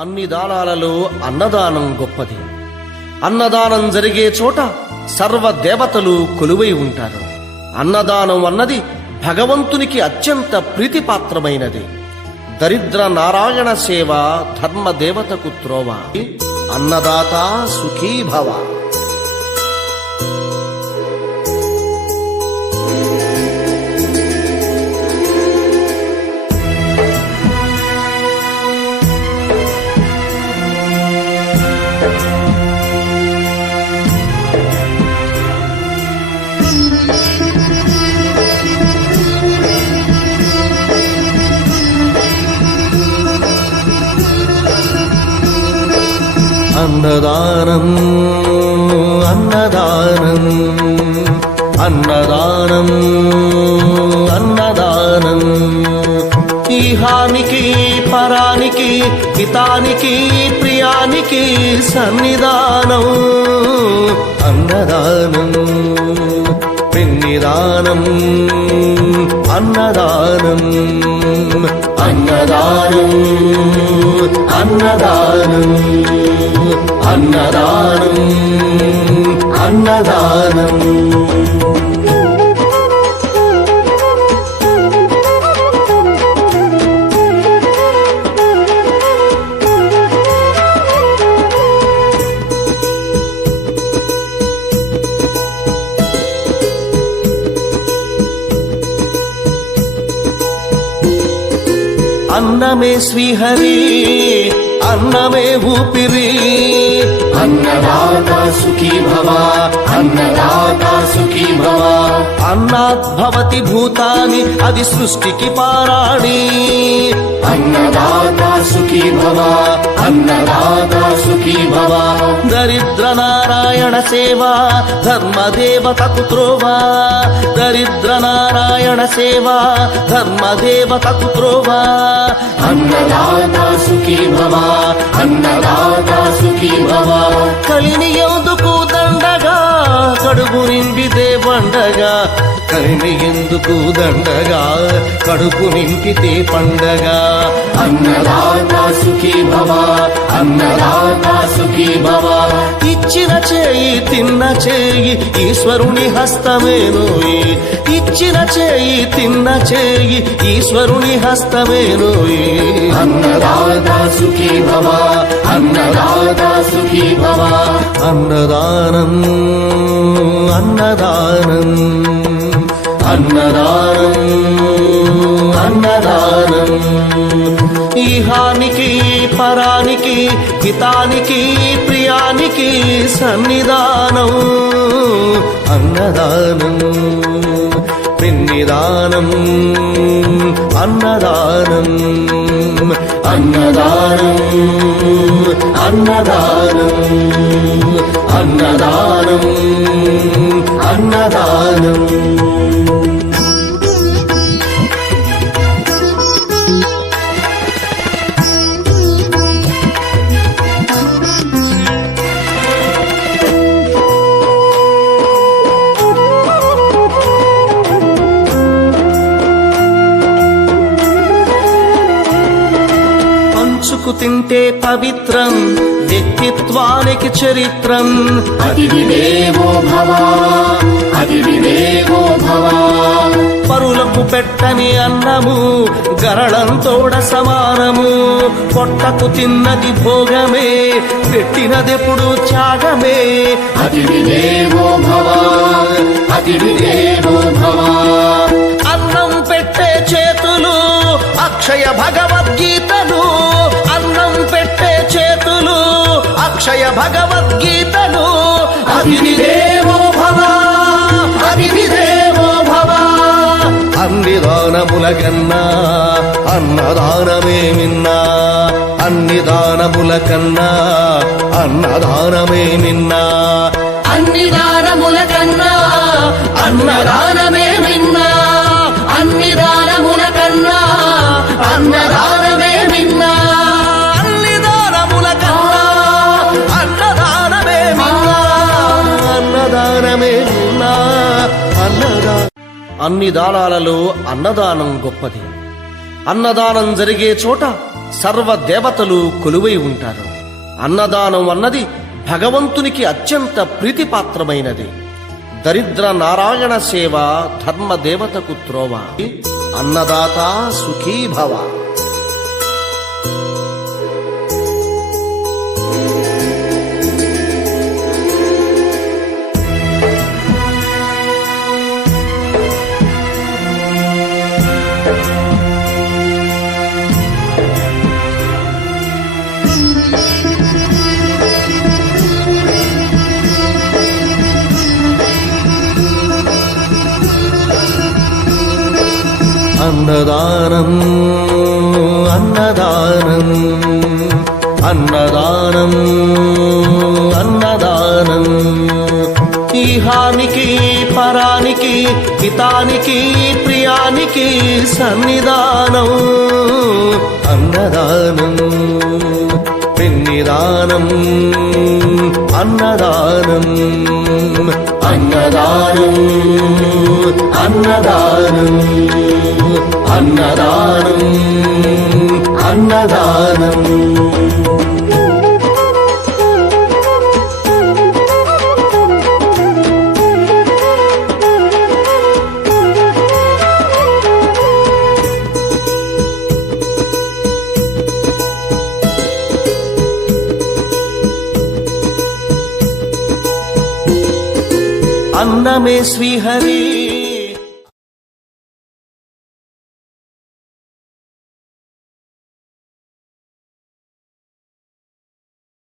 అన్ని దానాలలో అన్నదానం గొప్పది. అన్నదానం జరిగే చోట సర్వ దేవతలు కొలువై ఉంటారు. అన్నదానం అన్నది భగవంతునికి అత్యంత ప్రీతిపాత్రమైనది. దరిద్ర నారాయణ సేవ ధర్మదేవతకు త్రోవ. అన్నదాత సుఖీ భవ. అన్నదానం అన్నదానం అన్నదానం అన్నదానం ఈహానికి పరానికి హితానికి ప్రియానికి సన్నిధానం. అన్నదానం పిన్నిదానం అన్నదానం అన్నదానం అన్నదానం అన్నదానం అన్నదానం. అన్నమే శ్రీహరి అన్నమే ఊపిరి. అన్నదాత సుఖీ భవ అన్నదాత సుఖీ భవ. అన్నాద్భవతి భూతాని అది సృష్టికి పారాణి. అన్నదాత సుఖీ భవ అన్నదాత సుఖీ భవ. దరిద్ర నారాయణ సేవ ధర్మదేవతకు త్రోవ. దరిద్ర నారాయణ సేవ ధర్మదేవతకు త్రోవ. అన్నదాత సుఖీ భవ అన్నదాత సుఖీ భవ. కలిని ఎందుకు దండగా కడుపు నింపితే పండగా. కలిని ఎందుకు దండగా కడుపు నింపితే పండగ. అన్నదాత సుఖీ భవ అన్నదాత సుఖీ భవ. ఇచ్చిన చేయి తిన్న చేయి ఈశ్వరుని హస్తమేనోయి. ఇచ్చిన చేయి తిన్న చేయి ఈశ్వరుని హస్తమేనోయి. అన్నదాత సుఖీ భవ అన్నదాత సుఖీ భవ. అన్నదానం అన్నదానం అన్నదానం అన్నదానం ఈహానికి పరానికి హితానికి ప్రియానికి సన్నిధానం. అన్నదానం పిన్నిదానం అన్నదానం అన్నదానం అన్నదానం అన్నదానం అన్నదానం. పంచుకు తింటే పవిత్రం వ్యక్తిత్వానికి చరిత్రం. అతిథి దేవో భవ అతిథి దేవో భవ. పరులకు పెట్టని అన్నము గరళంతోడ సమానము. పొట్టకు తిన్నది భోగమే పెట్టినదెప్పుడు త్యాగమే. అతిథి దేవో భవ అతిథి దేవో భవ. అన్నం పెట్టే చేతులు అక్షయ భగవద్గీతలు. అన్నం పెట్టే చేతులు అక్షయ భగవద్గీతలు. అతిథి దేవో భవ అతిథి దేవో భవ. అన్ని దానముల కన్నా అన్నదానమే మిన్నా. అన్ని దానముల కన్నా అన్నదానమే మిన్నా. అన్ని దానముల కన్నా అన్నదానమే మిన్నా. అన్ని దానముల కన్నా అన్నదానమే మిన్నా. అన్ని దానముల కన్నా అన్నదానమే మిన్నా. అన్నదానమే మిన్నా. అన్ని దానాలలో అన్నదానం గొప్పది. అన్నదానం జరిగే చోట సర్వ దేవతలు కొలువై ఉంటారు. అన్నదానం అన్నది భగవంతునికి అత్యంత ప్రీతిపాత్రమైనది. దరిద్ర నారాయణ సేవ ధర్మదేవతకు త్రోవ. అన్నదాత సుఖీభవ. అన్నదానం అన్నదానం అన్నదానం అన్నదానం. ఈహానికి పరానికి హితానికి ప్రియానికి సన్నిధానం. అన్నదానం పిన్నిదానం. అన్నదానం అన్నదానం అన్నదానం అన్నదానం అన్నదానం. అన్నమే శ్రీహరి